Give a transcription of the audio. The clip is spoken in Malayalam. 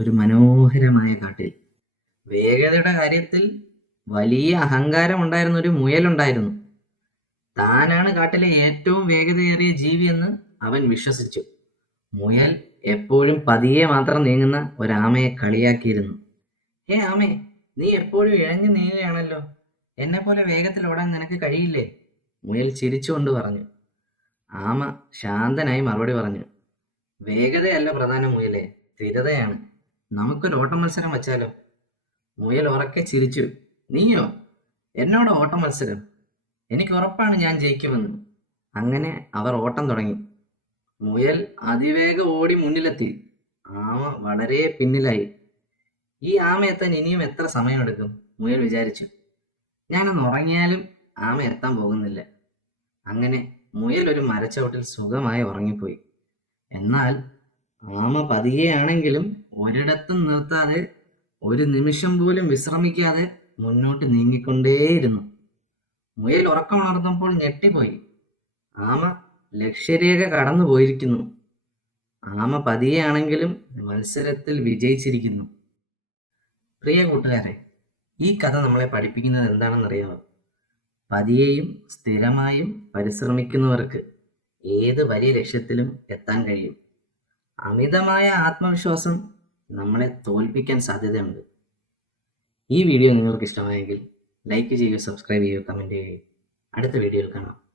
ഒരു മനോഹരമായ കാട്ടിൽ വേഗതയുടെ കാര്യത്തിൽ വലിയ അഹങ്കാരമുണ്ടായിരുന്ന ഒരു മുയലുണ്ടായിരുന്നു. താനാണ് കാട്ടിലെ ഏറ്റവും വേഗതയേറിയ ജീവിയെന്ന് അവൻ വിശ്വസിച്ചു. മുയൽ എപ്പോഴും പതിയെ മാത്രം നീങ്ങുന്ന ഒരാമയെ കളിയാക്കിയിരുന്നു. ആമേ, നീ എപ്പോഴും ഇഴഞ്ഞു നീങ്ങുകയാണല്ലോ. എന്നെ പോലെ വേഗത്തിൽ ഓടാൻ നിനക്ക് കഴിയില്ലേ? മുയൽ ചിരിച്ചുകൊണ്ട് പറഞ്ഞു. ആമ ശാന്തനായി മറുപടി പറഞ്ഞു. വേഗതയല്ല പ്രധാന മുയലെ, സ്ഥിരതയാണ്. നമുക്കൊരു ഓട്ട മത്സരം വച്ചാലോ? മുയൽ ഉറക്കെ ചിരിച്ചു. നീയോ? എന്നോട് ഓട്ട മത്സരം? എനിക്ക് ഉറപ്പാണ് ഞാൻ ജയിക്കുമെന്ന്. അങ്ങനെ അവർ ഓട്ടം തുടങ്ങി. മുയൽ അതിവേഗം ഓടി മുന്നിലെത്തി. ആമ വളരെ പിന്നിലായി. ഈ ആമ എത്താൻ ഇനിയും എത്ര സമയമെടുക്കും? മുയൽ വിചാരിച്ചു. ഞാനൊന്ന് ഉറങ്ങിയാലും ആമ എത്താൻ പോകുന്നില്ല. അങ്ങനെ മുയൽ ഒരു മരച്ചവട്ടിൽ സുഖമായി ഉറങ്ങിപ്പോയി. എന്നാൽ ആമ പതിയെയാണെങ്കിലും ഒരിടത്തും നിർത്താതെ, ഒരു നിമിഷം പോലും വിശ്രമിക്കാതെ മുന്നോട്ട് നീങ്ങിക്കൊണ്ടേയിരുന്നു. മുയൽ ഉറക്കമുണർന്നപ്പോൾ ഞെട്ടിപ്പോയി. ആമ ലക്ഷ്യരേഖ കടന്നു പോയിരിക്കുന്നു. ആമ പതിയെയാണെങ്കിലും മത്സരത്തിൽ വിജയിച്ചിരിക്കുന്നു. പ്രിയ കൂട്ടുകാരെ, ഈ കഥ നമ്മളെ പഠിപ്പിക്കുന്നത് എന്താണെന്നറിയാമോ? പതിയെയും സ്ഥിരമായും പരിശ്രമിക്കുന്നവർക്ക് ഏത് വലിയ ലക്ഷ്യത്തിലും എത്താൻ കഴിയും. അമിതമായ ആത്മവിശ്വാസം നമ്മളെ തോൽപ്പിക്കാൻ സാധ്യതയുണ്ട്. ഈ വീഡിയോ നിങ്ങൾക്ക് ഇഷ്ടമായെങ്കിൽ ലൈക്ക് ചെയ്യുക, സബ്സ്ക്രൈബ് ചെയ്യുക, കമൻറ്റ് ചെയ്യുക. അടുത്ത വീഡിയോയിൽ കാണാം.